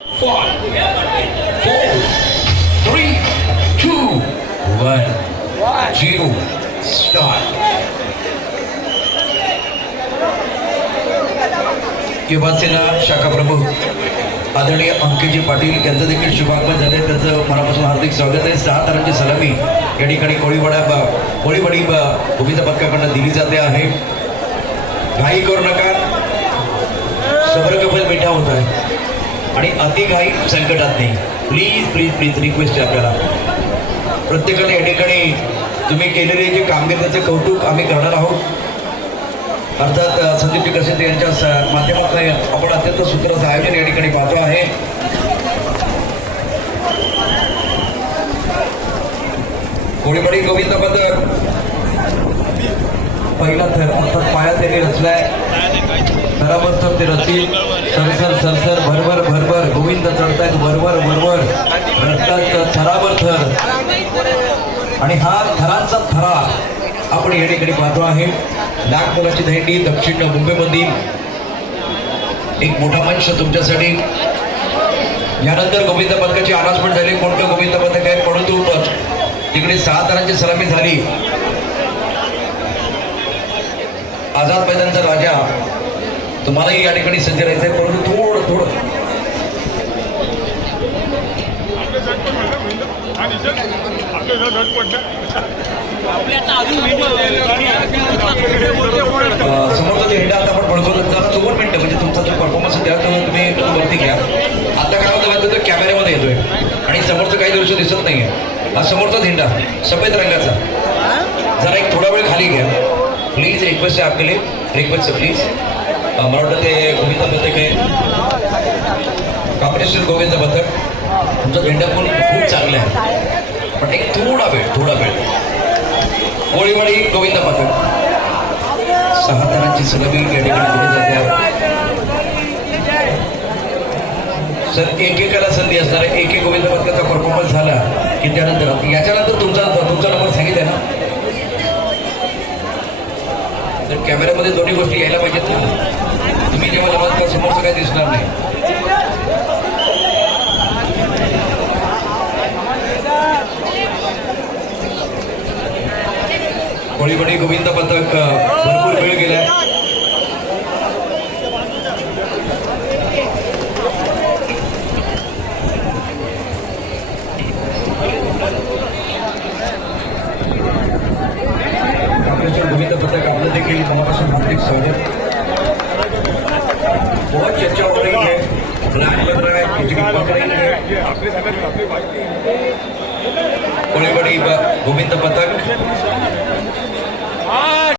5, 4, 3, 2, 1, 0, start. Yuvasena शाखा प्रमुख आदरणीय अंकितजी पाटील यांचं देखील शुभागमन झाले. त्यांचं मनापासून हार्दिक स्वागत आहे. 6 तारांची सलामी या ठिकाणी कोळीवाडी गोविंद पथकाकडून दिली जाते आहे. घाई करू नका, सबर कपल मिठा होत आहे आणि अति घाई संकटात नाही. प्लीज प्लीज प्लीज रिक्वेस्ट आहे आपल्याला प्रत्येकाने या ठिकाणी तुम्ही केलेले जे कामगिरी त्याचं कौतुक आम्ही करणार आहोत. अर्थात संदीप कसेते यांच्या माध्यमातून आपण अत्यंत सुंदर असं आयोजन या ठिकाणी पाहतो आहे. कोळीवाडी गोविंद पथक पहिला थर अर्थात पाया त्यांनी रचलाय. थराबरोबर ते रचतील. सरसर सरसर भरभर भरभर गोविंद चढतायत भरभर भरभर रचतात थरावर थर आणि हा थरांचा थरा आपण या ठिकाणी पाहतो आहे. नागपुराची दहिंडी दक्षिण मुंबईमधील एक मोठा मंच तुमच्यासाठी. यानंतर गोविंद पथकाची अनाउन्समेंट झाली. कोणतं गोविंद पथक आहे परंतु तिकडे 6 तारांची सलामी झाली. आझाद मैदानचा राजा तुम्हालाही या ठिकाणी सज्ज राहायचं आहे परंतु थोडं समोरचा झेंडा आता आपण बळकवतो. जरा 2 मिनिटं म्हणजे तुमचा जो परफॉर्मन्स द्या तेव्हा तुम्ही वरती घ्या. आता काय होतं तर कॅमेऱ्यामध्ये येतोय आणि समोरचं काही दृश्य दिसत नाहीये. हा समोरचा झेंडा सफेद रंगाचा जरा एक थोडा वेळ खाली घ्या प्लीज. रिक्वेस्ट आहे आपल्याला रिक्वेस्ट आहे प्लीज. मला वाटतं ते गोविंद पथक आहे कॉम्पिटिशन गोविंद पथक. तुमचा झेंडा पण खूप चांगला आहे पण एक थोडा वेळ. कोळीवाडी गोविंद पथक 6 तारांची सलामी या ठिकाणी दिली जाते. सर एकेकाला संधी असणार आहे. एक गोविंद पथकाचा परफॉर्मन्स झाला की त्यानंतर याच्यानंतर तुमचा नंबर सांगितलं ना. तर कॅमेऱ्यामध्ये दोन्ही गोष्टी यायला पाहिजेत ना. तुम्ही जेव्हा जमात का समोरचं काही दिसणार नाही. कोळीवाडी गोविंद पथक भरपूर वेळ गेलाय. गोविंद पथक आपलं देखील मनापासून हार्दिक स्वागत. बहुत चर्चा हो रही है, प्लान बन रहा है, खिचड़ी पक रही है. कोळीवाडी गोविंद पथक